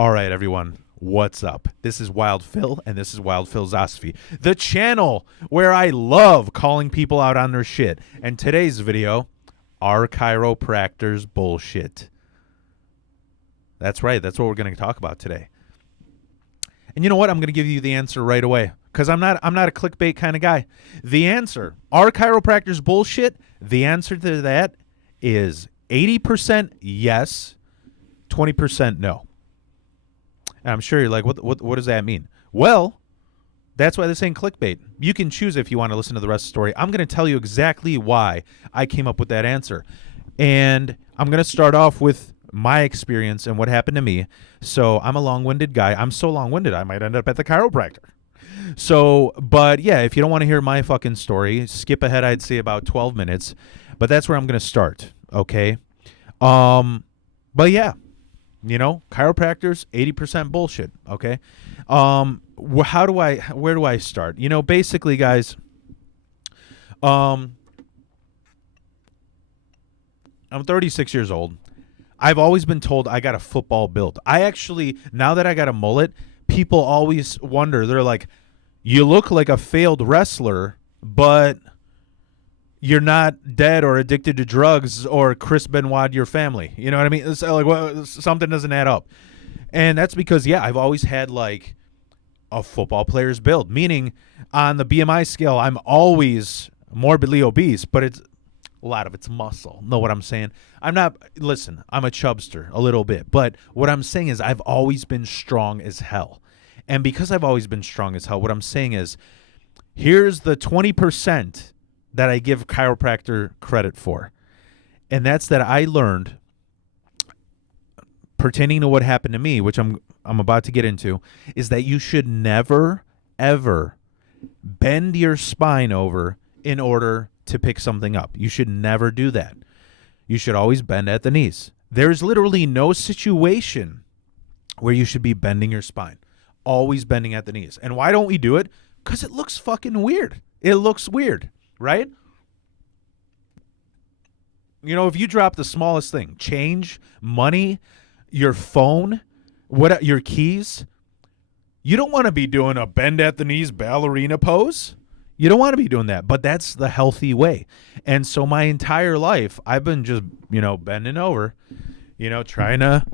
All right, everyone. What's up? This is Wild Phil, and this is Wild Philosophy, the channel where I love calling people out on their shit. And today's video, are chiropractors bullshit? That's right. That's what we're going to talk about today. And you know what? I'm going to give you the answer right away because I'm not a clickbait kind of guy. The answer, are chiropractors bullshit? The answer to that is 80% yes, 20% no. And I'm sure you're like, what does that mean? Well, that's why this ain't clickbait. You can choose if you want to listen to the rest of the story. I'm going to tell you exactly why I came up with that answer. And I'm going to start off with my experience and what happened to me. So I'm a long-winded guy. I'm so long-winded, I might end up at the chiropractor. So, but yeah, if you don't want to hear my fucking story, skip ahead, I'd say about 12 minutes. But that's where I'm going to start, okay? But yeah. You know, chiropractors, 80% bullshit, okay? Where do I start? You know, basically, guys, I'm 36 years old. I've always been told I got a football build. I actually, now that I got a mullet, people always wonder. They're like, you look like a failed wrestler, but you're not dead or addicted to drugs or Chris Benoit your family. You know what I mean? It's like, well, something doesn't add up. And that's because, yeah, I've always had like a football player's build, meaning on the BMI scale, I'm always morbidly obese, but it's a lot of it's muscle. Know what I'm saying? I'm a chubster a little bit, but what I'm saying is I've always been strong as hell. And because I've always been strong as hell, what I'm saying is here's the 20% that I give chiropractor credit for. And that's that I learned pertaining to what happened to me, which I'm about to get into, is that you should never, ever bend your spine over in order to pick something up. You should never do that. You should always bend at the knees. There's literally no situation where you should be bending your spine. Always bending at the knees. And why don't we do it? Because it looks fucking weird. It looks weird. Right? You know, if you drop the smallest thing, change, money, your phone, your keys, you don't want to be doing a bend at the knees ballerina pose. You don't want to be doing that, but that's the healthy way. And so my entire life, I've been just, bending over, trying to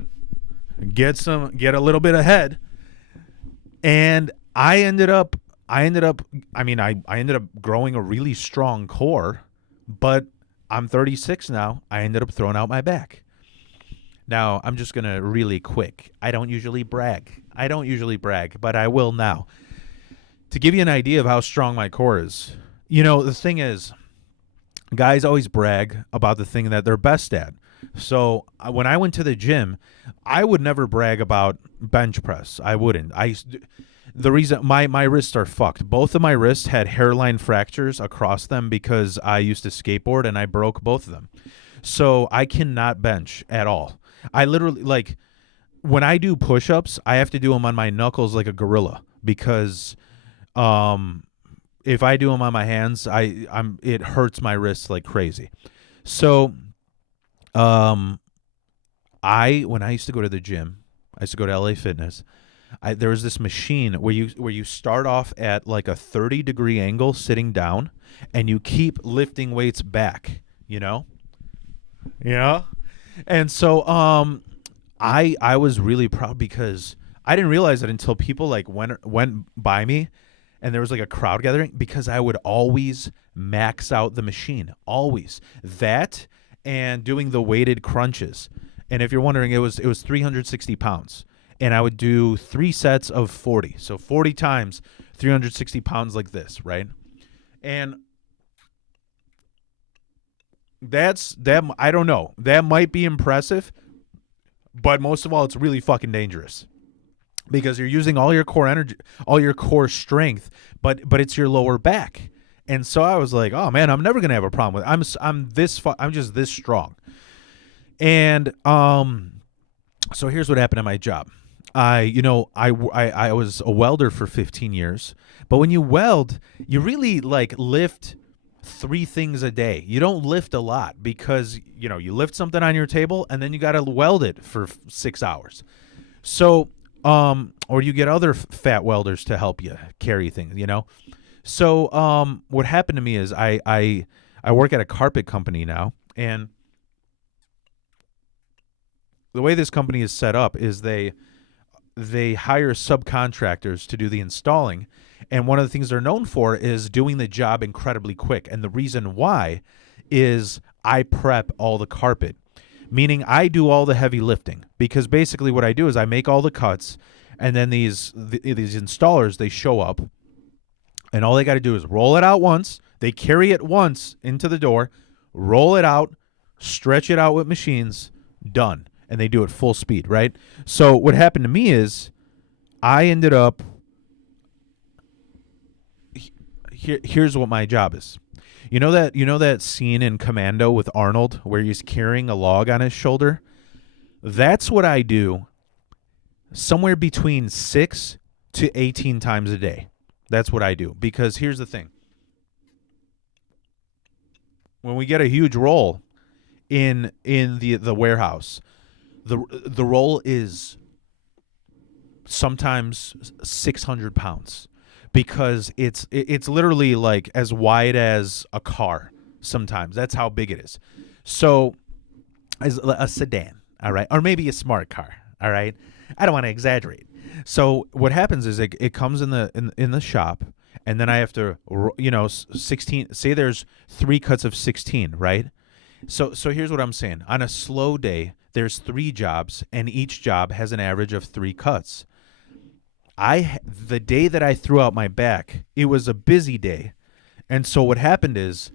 get a little bit ahead. And I ended up growing a really strong core, but I'm 36 now. I ended up throwing out my back. Now, I'm just going to really quick. I don't usually brag, but I will now. To give you an idea of how strong my core is, the thing is, guys always brag about the thing that they're best at. So when I went to the gym, I would never brag about bench press. I wouldn't. The reason my wrists are fucked. Both of my wrists had hairline fractures across them because I used to skateboard and I broke both of them. So I cannot bench at all. I literally, when I do push-ups, I have to do them on my knuckles like a gorilla because if I do them on my hands, it hurts my wrists like crazy. So when I used to go to the gym, I used to go to LA Fitness. There was this machine where you start off at like a 30-degree angle sitting down and you keep lifting weights back, Yeah. And so I was really proud because I didn't realize it until people went by me and there was like a crowd gathering because I would always max out the machine. Always. That and doing the weighted crunches. And if you're wondering, it was 360 pounds. And I would do 3 sets of 40. So 40 times 360 pounds like this, right? And I don't know. That might be impressive, but most of all, it's really fucking dangerous. Because you're using all your core energy, all your core strength, but it's your lower back. And so I was like, oh man, I'm never gonna have a problem with it. I'm just this strong. And so here's what happened at my job. I was a welder for 15 years, but when you weld, you really lift 3 things a day. You don't lift a lot because, you lift something on your table and then you got to weld it for 6 hours. So Or you get other fat welders to help you carry things, So what happened to me is I work at a carpet company now, and the way this company is set up is they hire subcontractors to do the installing, and one of the things they're known for is doing the job incredibly quick. And the reason why is I prep all the carpet, meaning I do all the heavy lifting, because basically what I do is I make all the cuts, and then these installers, they show up, and all they got to do is roll it out once. They carry it once into the door, roll it out, stretch it out with machines, done. And they do it full speed, right? So what happened to me is I ended up, here's what my job is. You know that scene in Commando with Arnold where he's carrying a log on his shoulder? That's what I do somewhere between 6 to 18 times a day. That's what I do. Because here's the thing. When we get a huge roll in the warehouse, the roll is sometimes 600 pounds, because it's literally like as wide as a car. Sometimes that's how big it is. So as a sedan, all right, or maybe a smart car, all right. I don't want to exaggerate. So what happens is it comes in the shop, and then I have to 16. Say there's 3 cuts of 16, right? So here's what I'm saying. On a slow day, there's 3 jobs, and each job has an average of 3 cuts. The day that I threw out my back, it was a busy day. And so what happened is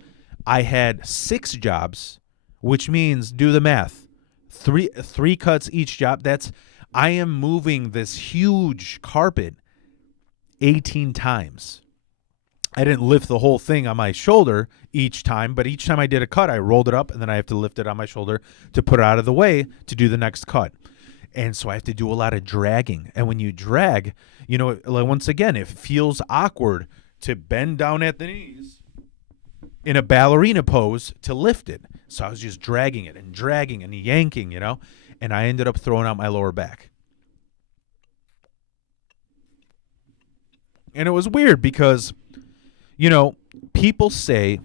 I had 6 jobs, which means, do the math, 3 cuts each job. I am moving this huge carpet 18 times. I didn't lift the whole thing on my shoulder each time, but each time I did a cut, I rolled it up, and then I have to lift it on my shoulder to put it out of the way to do the next cut. And so I have to do a lot of dragging. And when you drag, once again, it feels awkward to bend down at the knees in a ballerina pose to lift it. So I was just dragging it and yanking, and I ended up throwing out my lower back. And it was weird because people say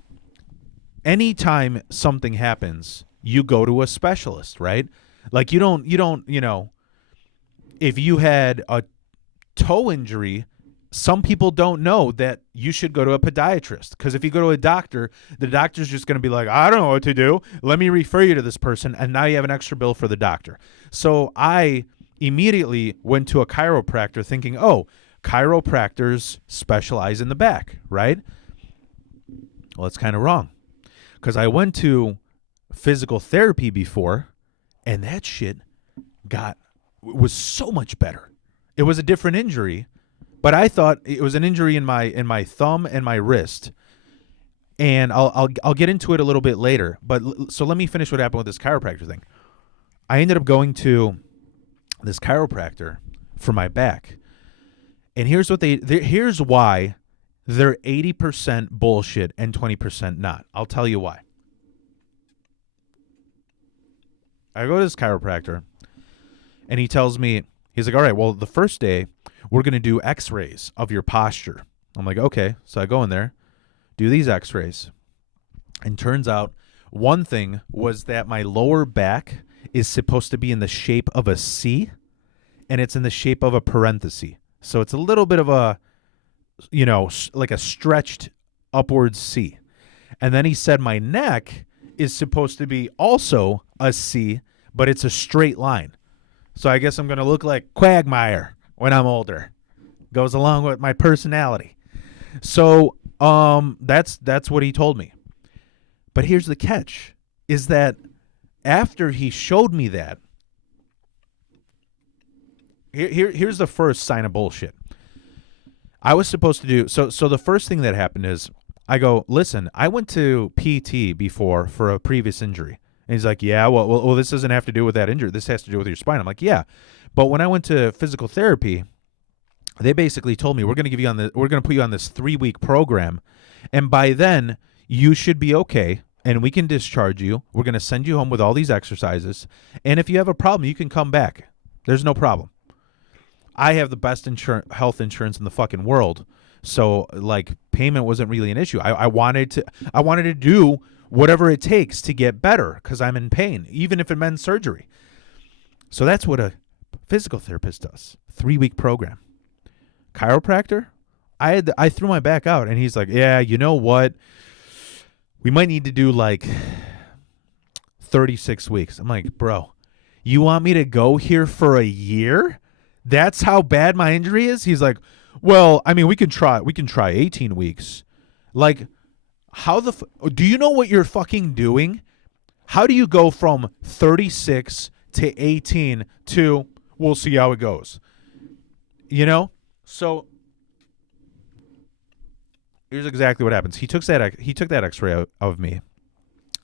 anytime something happens, you go to a specialist, right? Like you don't, if you had a toe injury, some people don't know that you should go to a podiatrist, because if you go to a doctor, the doctor's just going to be like, I don't know what to do. Let me refer you to this person. And now you have an extra bill for the doctor. So I immediately went to a chiropractor thinking, chiropractors specialize in the back, right? Well, it's kind of wrong, because I went to physical therapy before, and that shit was so much better. It was a different injury, but I thought it was an injury in my thumb and my wrist, and I'll get into it a little bit later. But so let me finish what happened with this chiropractor thing. I ended up going to this chiropractor for my back. And here's why they're 80% bullshit and 20% not. I'll tell you why. I go to this chiropractor, and he tells me, he's like, all right, well, the first day we're going to do x-rays of your posture. I'm like, okay. So I go in there, do these x-rays. And turns out one thing was that my lower back is supposed to be in the shape of a C, and it's in the shape of a parenthesis. So it's a little bit of a, like a stretched upward C. And then he said my neck is supposed to be also a C, but it's a straight line. So I guess I'm going to look like Quagmire when I'm older. Goes along with my personality. So that's what he told me. But here's the catch, is that after he showed me that, here's the first sign of bullshit. I was supposed to do, so the first thing that happened is I go, listen, I went to PT before for a previous injury. And he's like, yeah, well, this doesn't have to do with that injury. This has to do with your spine. I'm like, yeah. But when I went to physical therapy, they basically told me, we're going to put you on this 3-week program. And by then you should be okay, and we can discharge you. We're going to send you home with all these exercises. And if you have a problem, you can come back. There's no problem. I have the best health insurance in the fucking world. So like payment wasn't really an issue. I wanted to do whatever it takes to get better because I'm in pain, even if it meant surgery. So that's what a physical therapist does. 3-week program. Chiropractor, I threw my back out, and he's like, yeah, you know what? We might need to do like 36 weeks. I'm like, bro, you want me to go here for a year? That's how bad my injury is? He's like, well, I mean, we can try 18 weeks. Like, how do you know what you're fucking doing? How do you go from 36 to 18 to we'll see how it goes? You know? So here's exactly what happens. He took that x-ray of me.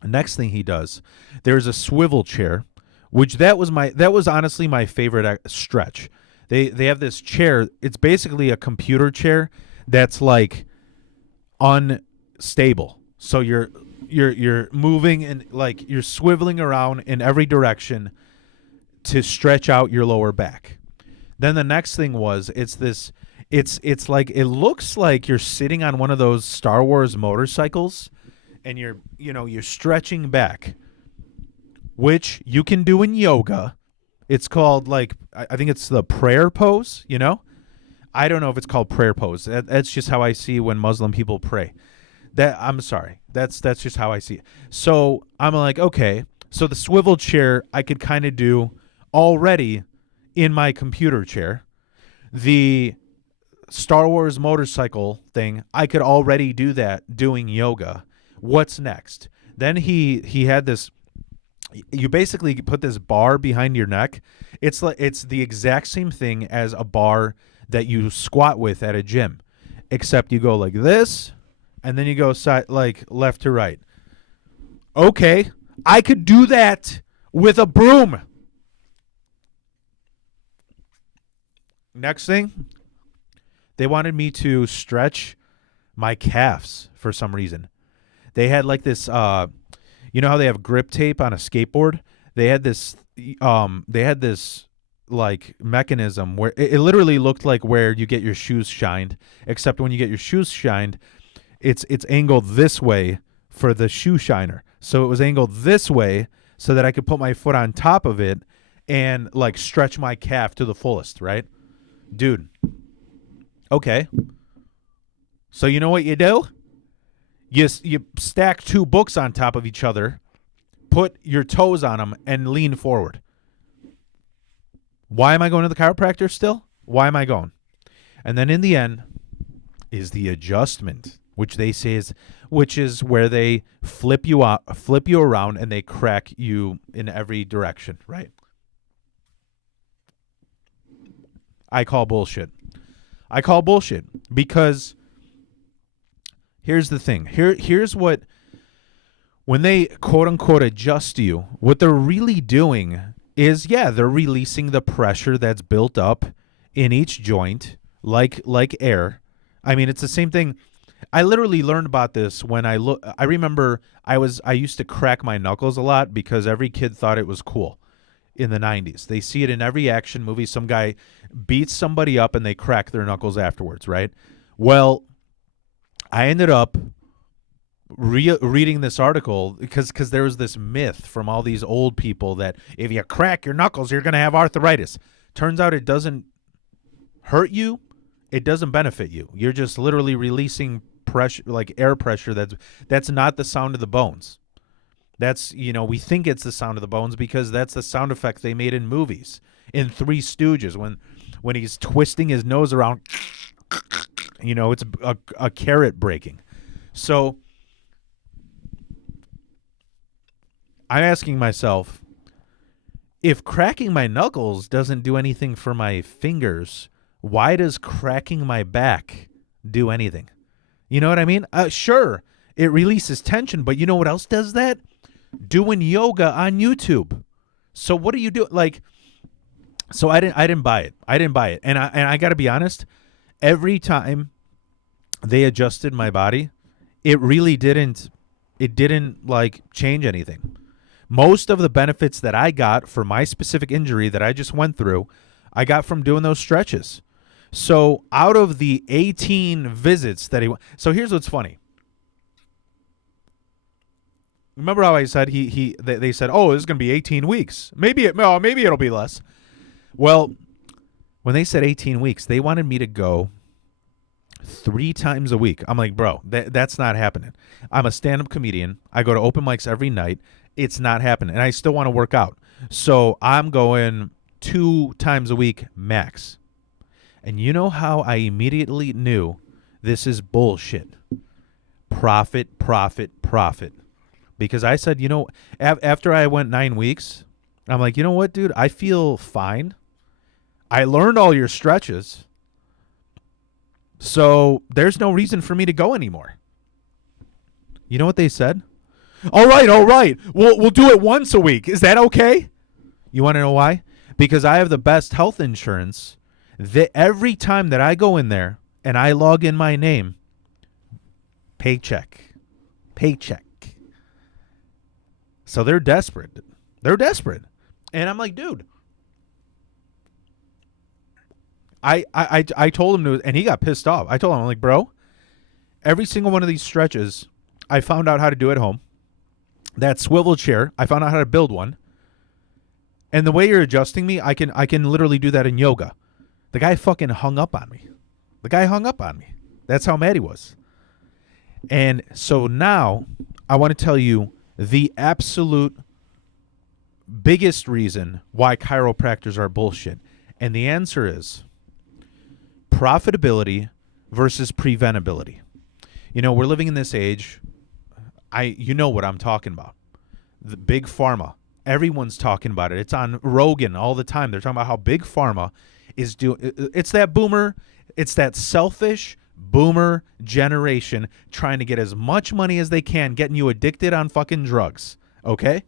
Next thing he does, there's a swivel chair, which that was honestly my favorite stretch. They have this chair. It's basically a computer chair that's like unstable. So you're moving and like you're swiveling around in every direction to stretch out your lower back. Then the next thing was it's like it looks like you're sitting on one of those Star Wars motorcycles and you're stretching back, which you can do in yoga. It's called like I think it's the prayer pose, you know? I don't know if it's called prayer pose. That's just how I see when Muslim people pray. I'm sorry. That's just how I see it. So I'm like, okay. So the swivel chair I could kind of do already in my computer chair. The Star Wars motorcycle thing, I could already do that doing yoga. What's next? Then he had this. You basically put this bar behind your neck. It's the exact same thing as a bar that you squat with at a gym, except you go like this, and then you go side like left to right. Okay, I could do that with a broom. Next thing, they wanted me to stretch my calves for some reason. They had like this, you know how they have grip tape on a skateboard? They had this like mechanism where it literally looked like where you get your shoes shined, except when you get your shoes shined, it's angled this way for the shoe shiner. So it was angled this way so that I could put my foot on top of it and like stretch my calf to the fullest, right? Dude. Okay. So you know what you do? You stack 2 books on top of each other, put your toes on them, and lean forward. Why am I going to the chiropractor still? Why am I going? And then in the end is the adjustment, which they say which is where they flip you around and they crack you in every direction, right? I call bullshit. Because here's the thing. Here's what, when they quote unquote adjust you, what they're really doing is, yeah, they're releasing the pressure that's built up in each joint like air. I mean, it's the same thing. I literally learned about this when I remember I used to crack my knuckles a lot because every kid thought it was cool in the 90s. They see it in every action movie. Some guy beats somebody up and they crack their knuckles afterwards, right? Well, I ended up reading this article because there was this myth from all these old people that if you crack your knuckles, you're going to have arthritis. Turns out it doesn't hurt you. It doesn't benefit you. You're just literally releasing pressure, like air pressure. That's not the sound of the bones. That's, we think it's the sound of the bones because that's the sound effect they made in movies. In Three Stooges, when he's twisting his nose around, it's a carrot breaking. So I'm asking myself, if cracking my knuckles doesn't do anything for my fingers, why does cracking my back do anything? You know what I mean? Sure, it releases tension, but you know what else does that? Doing yoga on YouTube. So what do you do? So I didn't buy it. And I got to be honest, every time they adjusted my body, it really didn't change anything. Most of the benefits that I got for my specific injury that I just went through, I got from doing those stretches. So out of the 18 visits that so here's what's funny. Remember how I said they said, oh, this is going to be 18 weeks. Maybe it'll be less. Well, when they said 18 weeks, they wanted me to go 3 times a week. I'm like, bro, that's not happening. I'm a stand-up comedian. I go to open mics every night. It's not happening. And I still want to work out. So I'm going 2 times a week max. And you know how I immediately knew this is bullshit? Profit, profit, profit. Because I said, after I went 9 weeks, I'm like, you know what, dude? I feel fine. I learned all your stretches. So there's no reason for me to go anymore. You know what they said? All right. We'll do it once a week. Is that okay? You want to know why? Because I have the best health insurance. That every time that I go in there and I log in my name, paycheck. So they're desperate. And I'm like, dude. I told him to, and he got pissed off. I told him, I'm like, bro, every single one of these stretches, I found out how to do at home. That swivel chair, I found out how to build one. And the way you're adjusting me, I can literally do that in yoga. The guy fucking hung up on me. That's how mad he was. And so now I want to tell you the absolute biggest reason why chiropractors are bullshit. And the answer is profitability versus preventability. We're living in this age. You know what I'm talking about. The big pharma. Everyone's talking about it. It's on Rogan all the time. They're talking about how big pharma is doing. It's that selfish boomer generation trying to get as much money as they can, getting you addicted on fucking drugs. Okay?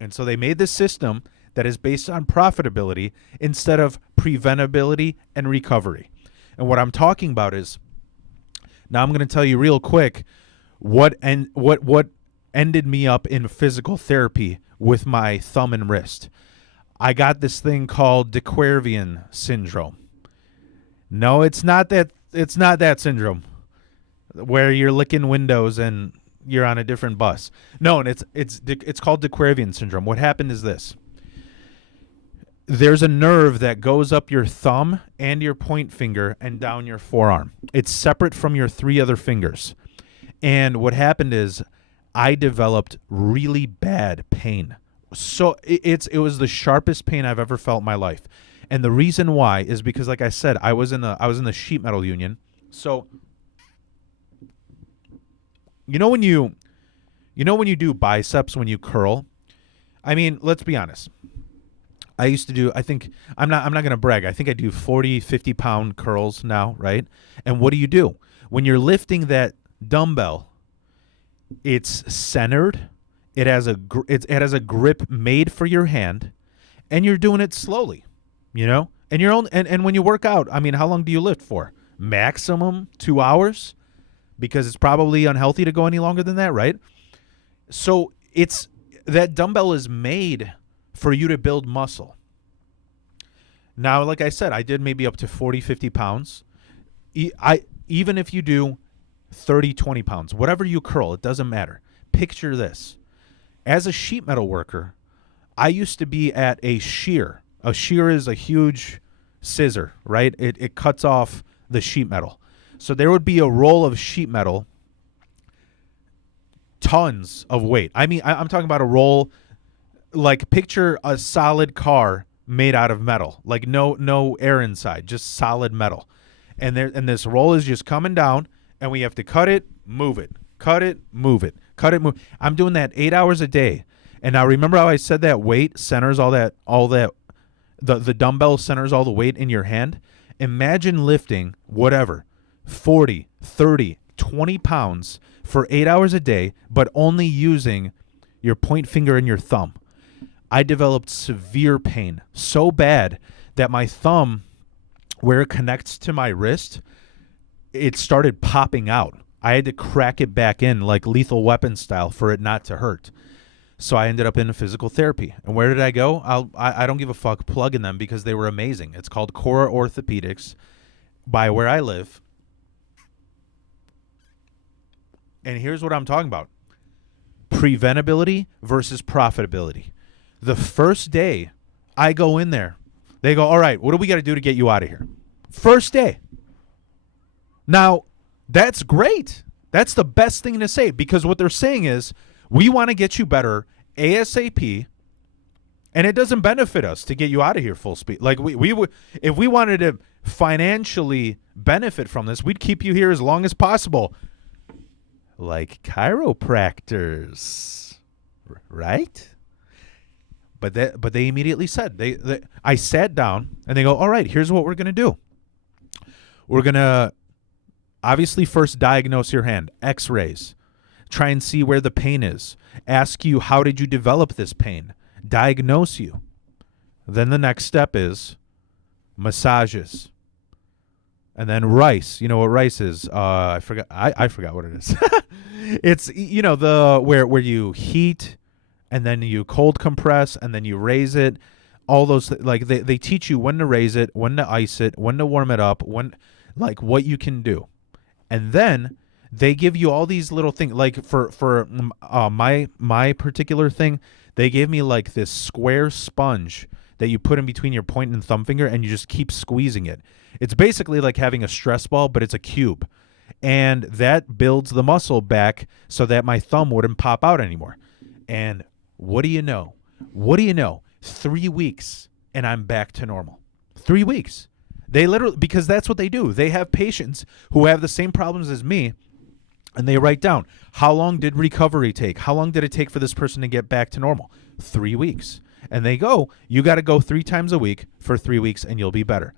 And so they made this system that is based on profitability instead of preventability and recovery. And what I'm talking about is, now I'm going to tell you real quick what ended me up in physical therapy with my thumb and wrist. I got this thing called de Quervain syndrome. No, it's not that syndrome where you're licking windows and you're on a different bus. No, and it's called de Quervain syndrome. What happened is this. There's a nerve that goes up your thumb and your point finger and down your forearm. It's separate from your 3 other fingers. And what happened is I developed really bad pain. So it was the sharpest pain I've ever felt in my life. And the reason why is because, like I said, I was in the sheet metal union. So when you do biceps, when you curl, I mean, let's be honest. I used to do, I think, I'm not going to brag. I think I do 40, 50 pound curls now, right? And what do? When you're lifting that dumbbell, it's centered. It has a grip made for your hand, and you're doing it slowly, And and when you work out, I mean, how long do you lift for? Maximum 2 hours, because it's probably unhealthy to go any longer than that, right? So that dumbbell is made for you to build muscle. Now, like I said, I did maybe up to 40, 50 pounds. Even if you do 30, 20 pounds, whatever you curl, it doesn't matter. Picture this. As a sheet metal worker, I used to be at a shear. A shear is a huge scissor, right? It cuts off the sheet metal. So there would be a roll of sheet metal, tons of weight. I mean, I'm talking about a roll, like picture a solid car made out of metal, like no air inside, just solid metal. And this roll is just coming down, and we have to cut it, move it, cut it, move it, cut it, move. I'm doing that 8 hours a day. And now remember how I said that weight centers the dumbbell centers all the weight in your hand? Imagine lifting whatever, 40, 30, 20 pounds for 8 hours a day, but only using your point finger and your thumb. I developed severe pain, so bad that my thumb, where it connects to my wrist, it started popping out. I had to crack it back in like Lethal Weapon style for it not to hurt. So I ended up in physical therapy. And where did I go? I don't give a fuck plugging them because they were amazing. It's called Core Orthopedics by where I live. And here's what I'm talking about. Preventability versus profitability. The first day I go in there, they go, all right, what do we got to do to get you out of here? First day. Now, that's great. That's the best thing to say because what they're saying is we want to get you better ASAP, and it doesn't benefit us to get you out of here full speed. Like we would, if we wanted to financially benefit from this, we'd keep you here as long as possible. Like chiropractors, right? But they immediately said, I sat down and they go, all right, here's what we're going to do. We're going to obviously first diagnose your hand, x-rays, try and see where the pain is, ask you, how did you develop this pain, diagnose you. Then the next step is massages. And then rice. You know what rice is? I forgot. I forgot what it is. It's, you know, the where you heat and then you cold compress and then you raise it. All those, like they teach you when to raise it, when to ice it, when to warm it up, when, like, what you can do. And then they give you all these little things. Like for my particular thing, they gave me like this square sponge that you put in between your point and thumb finger, and you just keep squeezing it. It's basically like having a stress ball, but it's a cube. And that builds the muscle back so that my thumb wouldn't pop out anymore. And what do you know? 3 weeks, and I'm back to normal. 3 weeks. They literally, because that's what they do. They have patients who have the same problems as me, and they write down, how long did recovery take? How long did it take for this person to get back to normal? 3 weeks. And they go, you got to go 3 times a week for 3 weeks, and you'll be better.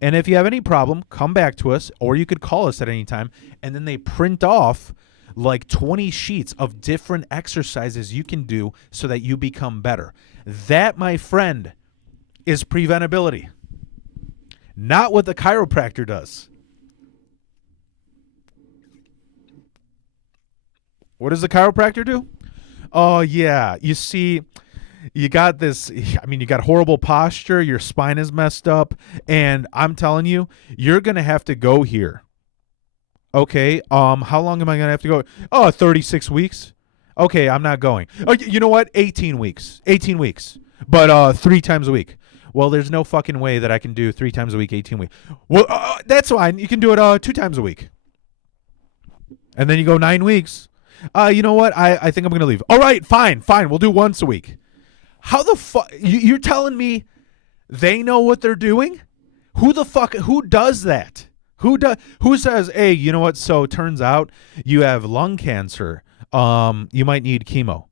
And if you have any problem, come back to us, or you could call us at any time. And then they print off like 20 sheets of different exercises you can do so that you become better. That, my friend, is preventability. Not what the chiropractor does. What does the chiropractor do? Oh, yeah. You see, you got this, I mean, you got horrible posture, your spine is messed up, and I'm telling you, you're going to have to go here. Okay, how long am I going to have to go? Oh, 36 weeks. Okay, I'm not going. Oh, you know what? 18 weeks. 18 weeks. But 3 times a week. Well, there's no fucking way that I can do 3 times a week, 18 weeks. Well, that's fine. You can do it 2 times a week. And then you go 9 weeks. You know what? I think I'm going to leave. All right, fine. We'll do once a week. How the fuck? You're telling me they know what they're doing? Who does that? Who says, hey, you know what? So it turns out you have lung cancer. You might need chemo.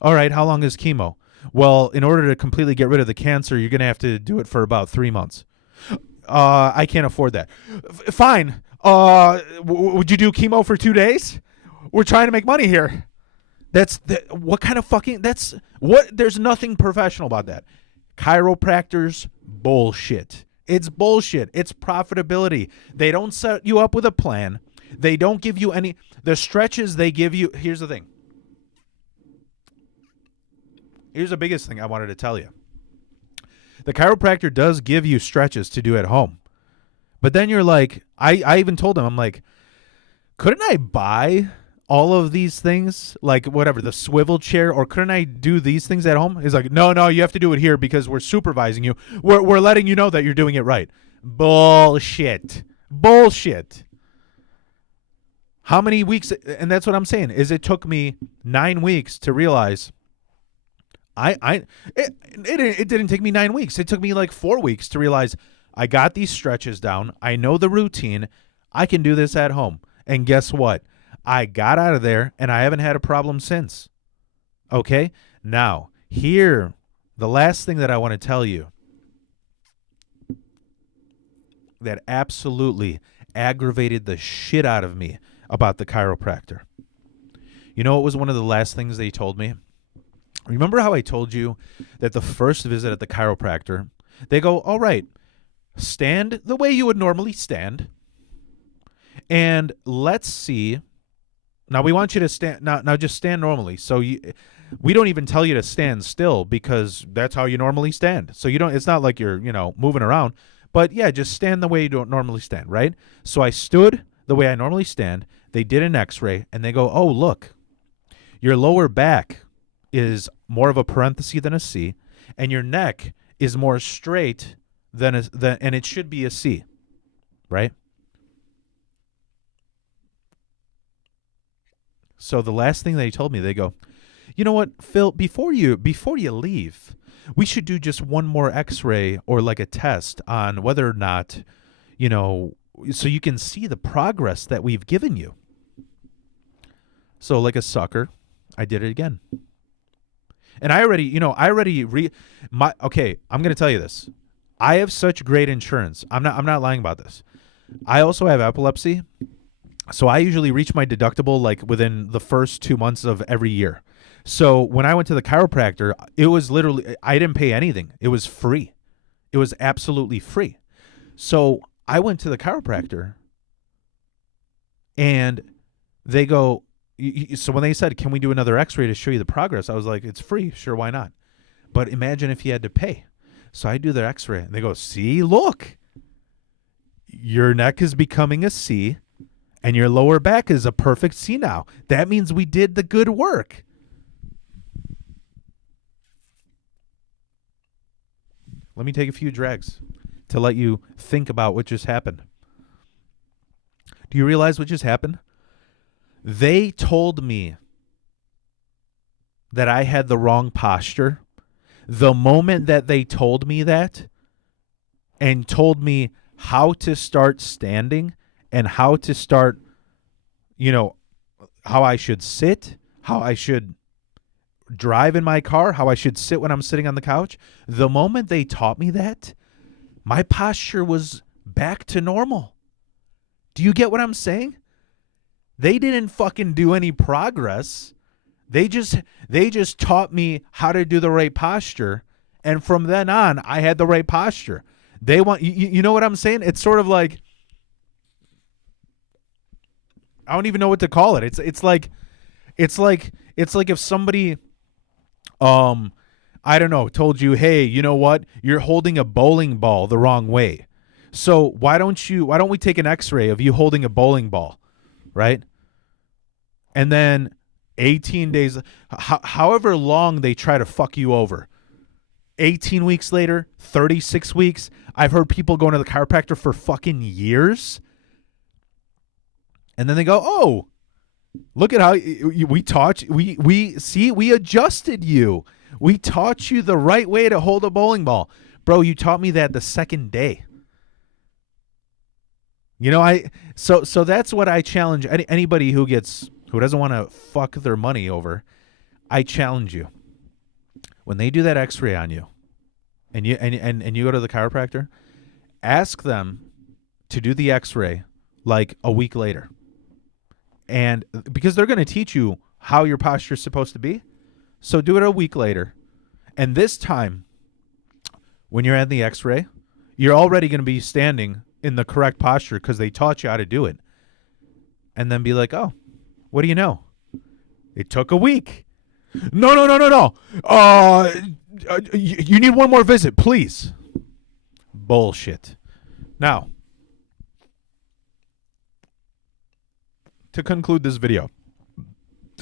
All right, how long is chemo? Well, in order to completely get rid of the cancer, you're going to have to do it for about 3 months. I can't afford that. Fine. Would you do chemo for 2 days? We're trying to make money here. What kind of fucking, there's nothing professional about that. Chiropractors bullshit. It's bullshit. It's profitability. They don't set you up with a plan. They don't give you the stretches they give you. Here's the thing. Here's the biggest thing I wanted to tell you. The chiropractor does give you stretches to do at home. But then you're like, I even told him, I'm like, couldn't I buy all of these things, like whatever, the swivel chair, or couldn't I do these things at home? He's like, no, you have to do it here because we're supervising you. We're letting you know that you're doing it right. Bullshit. How many weeks? And that's what I'm saying, is it took me 9 weeks to realize it didn't take me 9 weeks. It took me like 4 weeks to realize I got these stretches down. I know the routine. I can do this at home. And guess what? I got out of there, and I haven't had a problem since. Okay? Now, here, the last thing that I want to tell you that absolutely aggravated the shit out of me about the chiropractor. You know what was one of the last things they told me? Remember how I told you that the first visit at the chiropractor, they go, all right, stand the way you would normally stand, and let's see Now we want you to stand. Now just stand normally. So we don't even tell you to stand still because that's how you normally stand. So you don't. It's not like you're moving around. But yeah, just stand the way you don't normally stand, right? So I stood the way I normally stand. They did an X-ray and they go, oh look, your lower back is more of a parenthesis than a C, and your neck is more straight and it should be a C, right? So the last thing they told me, they go, you know what, Phil, before you leave, we should do just one more X-ray or like a test on whether or not, so you can see the progress that we've given you. So like a sucker, I did it again. And I'm going to tell you this. I have such great insurance. I'm not lying about this. I also have epilepsy. So I usually reach my deductible like within the first 2 months of every year. So when I went to the chiropractor, it was literally, I didn't pay anything. It was free. It was absolutely free. So I went to the chiropractor and they go, so when they said, can we do another X-ray to show you the progress? I was like, it's free. Sure, why not? But imagine if you had to pay. So I do their X-ray and they go, see, look, your neck is becoming a C. And your lower back is a perfect C now. That means we did the good work. Let me take a few drags to let you think about what just happened. Do you realize what just happened? They told me that I had the wrong posture. The moment that they told me that and told me how to start standing, and how to start, how I should sit, how I should drive in my car, how I should sit when I'm sitting on the couch. The moment they taught me that, my posture was back to normal. Do you get what I'm saying? They didn't fucking do any progress. They just taught me how to do the right posture. And from then on, I had the right posture. They want, you know what I'm saying? It's sort of like, I don't even know what to call it. It's like if somebody, I don't know, told you, hey, you know what? You're holding a bowling ball the wrong way. So why don't we take an X-ray of you holding a bowling ball, right? And then 18 days, however long they try to fuck you over, 18 weeks later, 36 weeks. I've heard people going to the chiropractor for fucking years. And then they go, oh, look at how we taught you. We adjusted you. We taught you the right way to hold a bowling ball. Bro, you taught me that the second day. So that's what I challenge anybody who doesn't want to fuck their money over. I challenge you. When they do that X-ray on you and you go to the chiropractor, ask them to do the X-ray like a week later. And because they're going to teach you how your posture is supposed to be. So do it a week later. And this time, when you're at the X-ray, you're already going to be standing in the correct posture because they taught you how to do it. And then be like, oh, what do you know? It took a week. No. You need one more visit, please. Bullshit. Now, to conclude this video.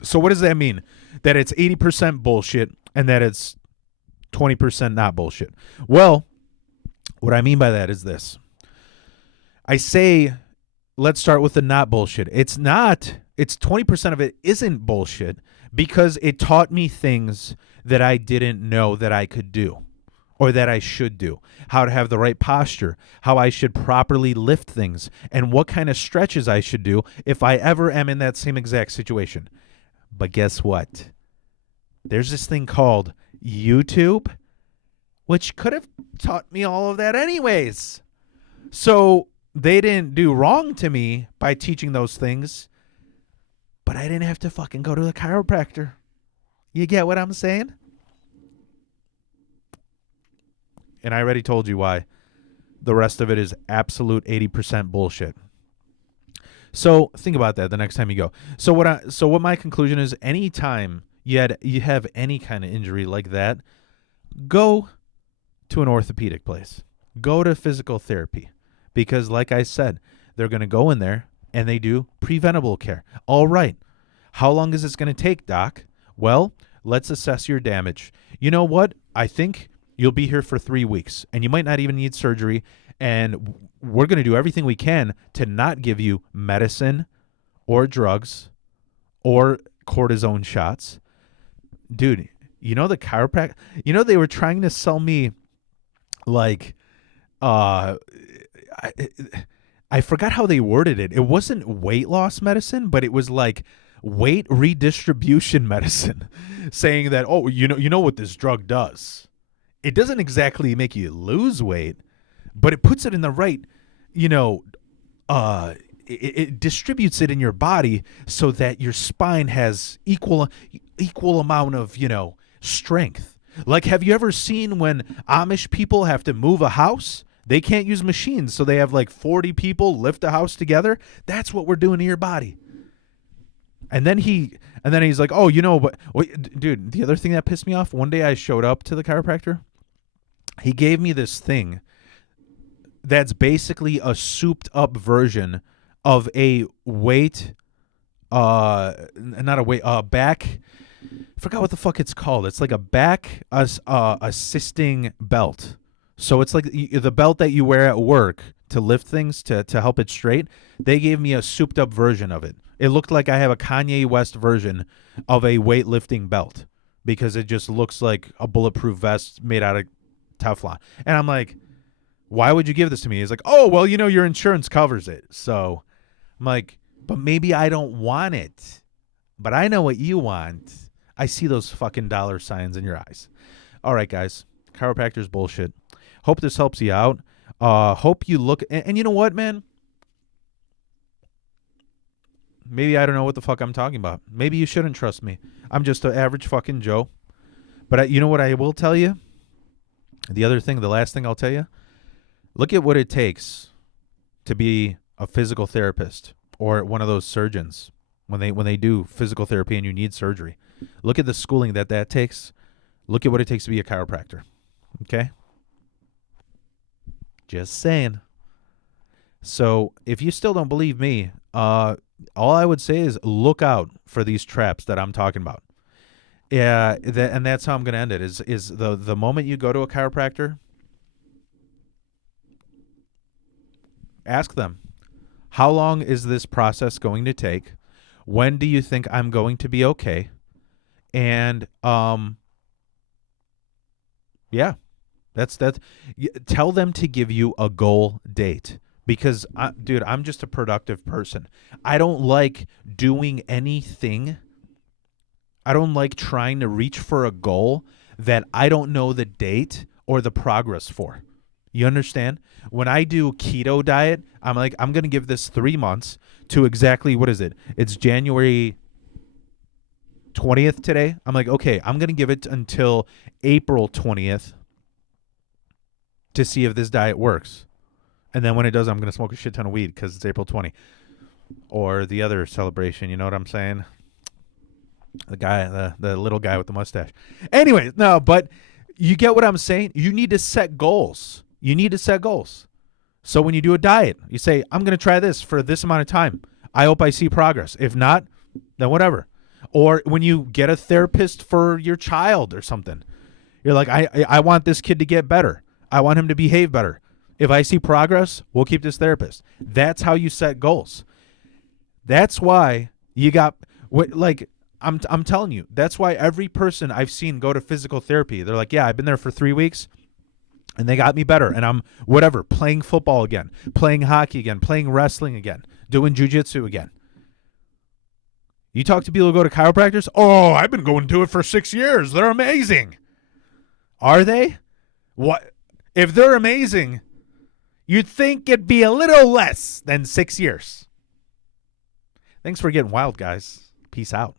So what does that mean? That it's 80% bullshit and that it's 20% not bullshit. Well, what I mean by that is this. I say, let's start with the not bullshit. It's 20% of it isn't bullshit because it taught me things that I didn't know that I could do or that I should do. How to have the right posture, how I should properly lift things, and what kind of stretches I should do if I ever am in that same exact situation. But guess what? There's this thing called YouTube, which could have taught me all of that anyways. So they didn't do wrong to me by teaching those things, but I didn't have to fucking go to the chiropractor. You get what I'm saying? And I already told you why. The rest of it is absolute 80% bullshit. So think about that the next time you go. So what my conclusion is, anytime you have any kind of injury like that, go to an orthopedic place. Go to physical therapy. Because like I said, they're going to go in there and they do preventable care. All right. How long is this going to take, doc? Well, let's assess your damage. You know what? I think you'll be here for 3 weeks and you might not even need surgery. And we're going to do everything we can to not give you medicine or drugs or cortisone shots. Dude, you know the chiropractor, they were trying to sell me like, I forgot how they worded it. It wasn't weight loss medicine, but it was like weight redistribution medicine, saying that, oh, you know what this drug does. It doesn't exactly make you lose weight, but it puts it in the right, it distributes it in your body so that your spine has equal amount of, strength. Like, have you ever seen when Amish people have to move a house? They can't use machines, so they have like 40 people lift a house together. That's what we're doing to your body. And then he's like, oh, but dude, the other thing that pissed me off, one day I showed up to the chiropractor. He gave me this thing that's basically a souped up version of a weight, not a weight, back. I forgot what the fuck it's called. It's like a back assisting belt. So it's like the belt that you wear at work to lift things to help it straight. They gave me a souped up version of it. It looked like I have a Kanye West version of a weightlifting belt because it just looks like a bulletproof vest made out of Teflon. And I'm like, why would you give this to me? He's like, oh, well, your insurance covers it. So I'm like, but maybe I don't want it. But I know what you want. I see those fucking dollar signs in your eyes. All right, guys. Chiropractors Bullshit. Hope this helps you out. Hope you look. And you know what, man? Maybe I don't know what the fuck I'm talking about. Maybe you shouldn't trust me. I'm just an average fucking Joe. But you know what I will tell you? The last thing I'll tell you. Look at what it takes to be a physical therapist or one of those surgeons when they do physical therapy and you need surgery. Look at the schooling that takes. Look at what it takes to be a chiropractor. Okay? Just saying. So if you still don't believe me, all I would say is look out for these traps that I'm talking about. Yeah, and that's how I'm going to end it. Is the moment you go to a chiropractor, ask them, how long is this process going to take? When do you think I'm going to be okay? And yeah, that's tell them to give you a goal date. Because, dude, I'm just a productive person. I don't like doing anything. I don't like trying to reach for a goal that I don't know the date or the progress for. You understand? When I do keto diet, I'm like, I'm going to give this 3 months to exactly, what is it? It's January 20th today. I'm like, okay, I'm going to give it until April 20th to see if this diet works. And then when it does, I'm going to smoke a shit ton of weed because it's April 20. Or the other celebration, you know what I'm saying? The little guy with the mustache. Anyways, no, but you get what I'm saying? You need to set goals. You need to set goals. So when you do a diet, you say, I'm going to try this for this amount of time. I hope I see progress. If not, then whatever. Or when you get a therapist for your child or something, you're like, I want this kid to get better. I want him to behave better. If I see progress, we'll keep this therapist. That's how you set goals. That's why you got I'm telling you, that's why every person I've seen go to physical therapy, they're like, yeah, I've been there for 3 weeks and they got me better. And I'm playing football again, playing hockey again, playing wrestling again, doing jujitsu again. You talk to people who go to chiropractors. Oh, I've been going to it for 6 years. They're amazing. Are they? What? If they're amazing, you'd think it'd be a little less than 6 years. Thanks for getting wild, guys. Peace out.